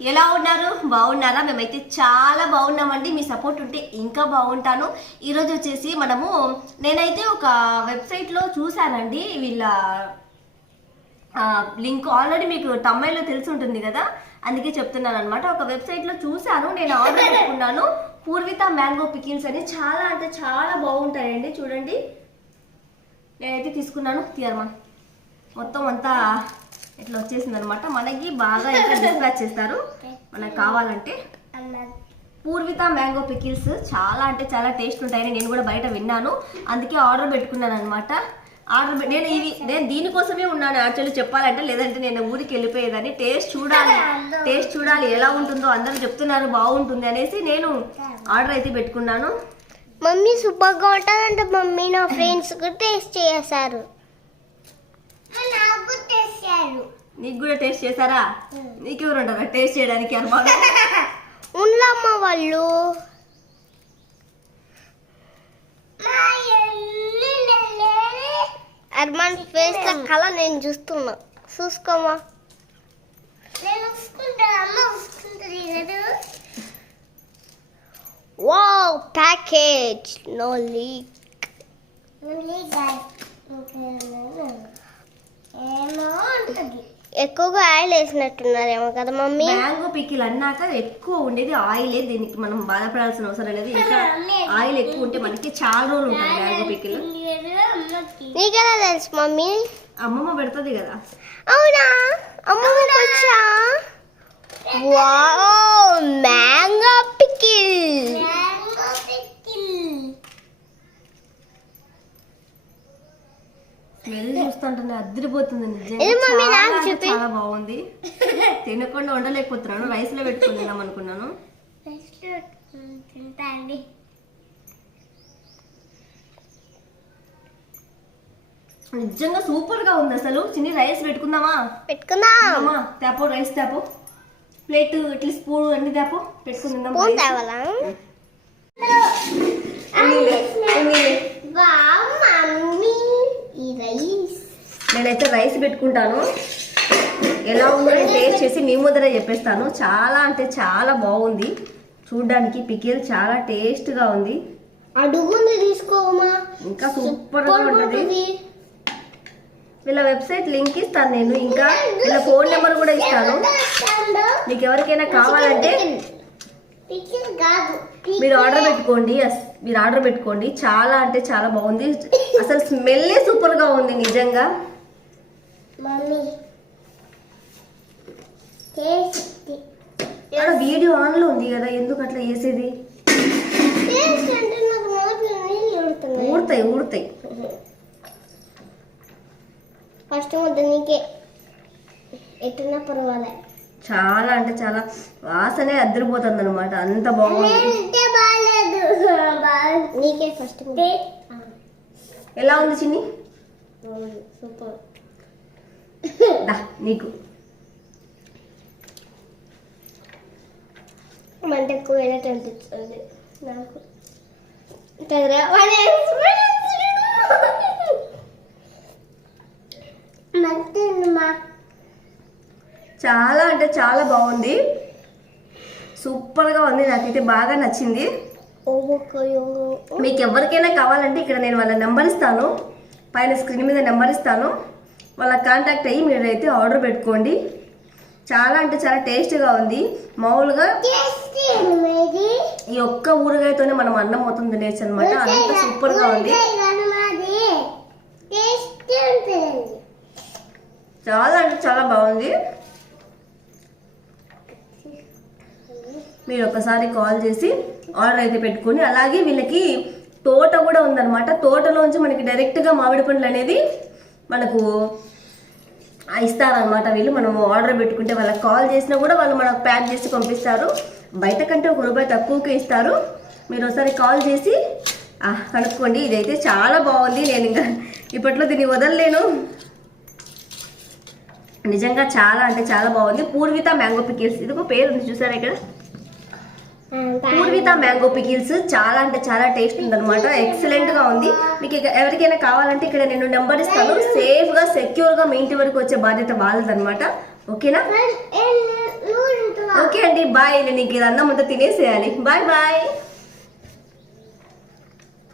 ఎలా ఉన్నారు? బాగున్నారా? మేమైతే చాలా బాగున్నామండి. మీ సపోర్ట్ ఉంటే ఇంకా బాగుంటాను. ఈరోజు వచ్చేసి మనము నేనైతే ఒక వెబ్సైట్లో చూశానండి. వీళ్ళ లింక్ ఆల్రెడీ మీకు తమ్మాయిలో తెలిసి ఉంటుంది కదా? అందుకే చెప్తున్నాను అనమాట ఒక వెబ్సైట్లో చూశాను. నేను ఆర్డర్ పెట్టుకున్నాను. పూర్విత మ్యాంగో పికిల్స్ అని. చాలా అంటే చాలా బాగుంటాయండి. చూడండి. నేనైతే తీసుకున్నాను. తీయర్మా మొత్తం అంతా ఇట్లా వచ్చేసింది అనమాట మనకి బాగా ఇంకా డిస్పాచ్ చేస్తారు. మనకు కావాలంటే. పూర్విత మ్యాంగో పికిల్స్ చాలా అంటే చాలా టేస్ట్ ఉంటాయని నేను కూడా బయట విన్నాను. అందుకే ఆర్డర్ పెట్టుకున్నాను అనమాట ఆర్డర్ నేను ఇవి నేను దీనికోసమే ఉన్నాను యాక్చువల్లీ చెప్పాలంటే లేదంటే నేను ఊరికి వెళ్ళిపోయేదాన్ని. టేస్ట్ చూడాలి. టేస్ట్ చూడాలి. ఎలా ఉంటుందో అందరూ చెప్తున్నారు బాగుంటుంది అనేసి నేను ఆర్డర్ అయితే పెట్టుకున్నాను. మమ్మీ సూపర్గా ఉంటుందంటే మమ్మీ. నా ఫ్రెండ్స్ కూడా టేస్ట్ చేశారు నీకు కూడా టేస్ట్ చేశారా? నీకెవరు ఉంటారా టేస్ట్ చేయడానికి ఉండమ్మ వాళ్ళు. అర్మాన్ ఫేస్లో కళ నేను చూస్తున్నా. చూసుకోమా వావ్ ప్యాకేజ్ నో లీక్ ఎక్కువగా ఆయిల్ వేసినట్టున్నారేమో కదా మమ్మీ. మ్యాంగో పికిల్ అన్నాక ఎక్కువ ఉండేది ఆయిలే దీనికి మనం బాధపడాల్సిన అవసరం లేదు. ఇంకా ఆయిల్ ఎక్కువ ఉంటే మనకి చాలా రోజులు ఉంటుంది మ్యాంగో పికిల్. నీకెలా తెలుసు మమ్మీ? అమ్మమ్మ పెడుతుంది కదా. అవునా? అమ్మమ్మ వచ్చా వావ్ మ్యాంగో పికిల్ స్మెల్ చూస్తుంటే అద్దరిపోతుంది చాలా బాగుంది. తినకుండా ఉండలేకపోతున్నాను రైస్లో పెట్టుకుని తిందాం అనుకున్నాను. నిజంగా సూపర్గా ఉంది అసలు. చిన్ని రైస్ పెట్టుకుందామా? పెట్టుకుందాం. అమ్మా తేపో రైస్ తేపో. ప్లేట్ ఇట్లా స్పూన్ అన్ని తేపో. తేవాలా ఉన్నీలే, ఉన్నీలే. వావ్ మమ్మీ ఈ రైస్ నేనైతే రైస్ పెట్టుకుంటాను. ఎలా ఉందో నేను టేస్ట్ చేసి మీ ముందరే చెప్పేస్తాను. చాలా అంటే చాలా బాగుంది. చూడ్డానికి పికిల్ చాలా టేస్ట్గా ఉంది. అడుగుంది తీసుకోమా? ఇంకా సూపర్గా ఉంటుంది. వీళ్ళ వెబ్సైట్ లింక్ ఇస్తాను నేను. ఇంకా వీళ్ళ ఫోన్ నెంబర్ కూడా ఇస్తాను. మీకు ఎవరికైనా కావాలంటే మీరు ఆర్డర్ పెట్టుకోండి. మీరు ఆర్డర్ పెట్టుకోండి. చాలా అంటే చాలా బాగుంది. అసలు స్మెల్లే సూపర్గా ఉంది నిజంగా. మమ్మీ. ఇక్కడ వీడియో ఆన్లో ఉంది కదా ఎందుకు అట్లా చేసేది? ఊడతాయి ఊడతాయి ఫస్ట్ ముద్ద నీకే. ఎట్టున్నా పర్వాలే. చాలా అంటే చాలా వాసనే అద్దరిపోతుంది అనమాట అంత బాగుంది. నీకే ఫస్ట్ ఎలా ఉంది చిన్ని? సూపర్. దా నీకు. మంట ఎక్కువ అయినట్టు అనిపిస్తుంది నాకు. చాలా అంటే చాలా బాగుంది. సూపర్గా ఉంది నాకైతే బాగా నచ్చింది. మీకు ఎవరికైనా కావాలంటే ఇక్కడ నేను వాళ్ళ నెంబర్ ఇస్తాను. పైన స్క్రీన్ మీద నెంబర్ ఇస్తాను. వాళ్ళ కాంటాక్ట్ అయ్యి మీరు అయితే ఆర్డర్ పెట్టుకోండి. చాలా అంటే చాలా టేస్ట్గా ఉంది. మామూలుగా ఈ ఒక్క ఊరగాయతోనే మనం అన్నం మొత్తం తినేచ్చు అనమాట అంత సూపర్గా ఉంది. చాలా అంటే చాలా బాగుంది. మీరు ఒకసారి కాల్ చేసి ఆర్డర్ అయితే పెట్టుకొని అలాగే వీళ్ళకి తోట కూడా ఉందన్నమాట. తోటలోంచి మనకి డైరెక్ట్గా మామిడి పండ్లు అనేది మనకు ఇస్తారనమాట వీళ్ళు. మనం ఆర్డర్ పెట్టుకుంటే వాళ్ళకి కాల్ చేసినా కూడా వాళ్ళు మనకు ప్యాక్ చేసి పంపిస్తారు. బయట కంటే ఒక రూపాయి తక్కువకే ఇస్తారు. మీరు ఒకసారి కాల్ చేసి కనుక్కోండి. ఇదైతే చాలా బాగుంది. నేను ఇంకా ఇప్పట్లో దీన్ని వదలలేను. నిజంగా చాలా అంటే చాలా బాగుంది. Purvitha mango pickles. ఇది ఒక పేరు ఉంది చూసారా ఇక్కడ? పూర్విత మ్యాంగో పికిల్స్ చాలా అంటే చాలా టేస్ట్ ఉందన్నమాట. ఎక్సలెంట్గా ఉంది. మీకు ఎవరికైనా కావాలంటే ఇక్కడ నేను నెంబర్ ఇస్తాను. సేఫ్గా సెక్యూర్గా మీ ఇంటి వరకు వచ్చే బాధ్యత వాళ్ళదన్నమాట. ఓకేనా? ఓకే అండి. బాయ్ నేను ఇంక అన్నం అంతా తినేసేయాలి. Bye bye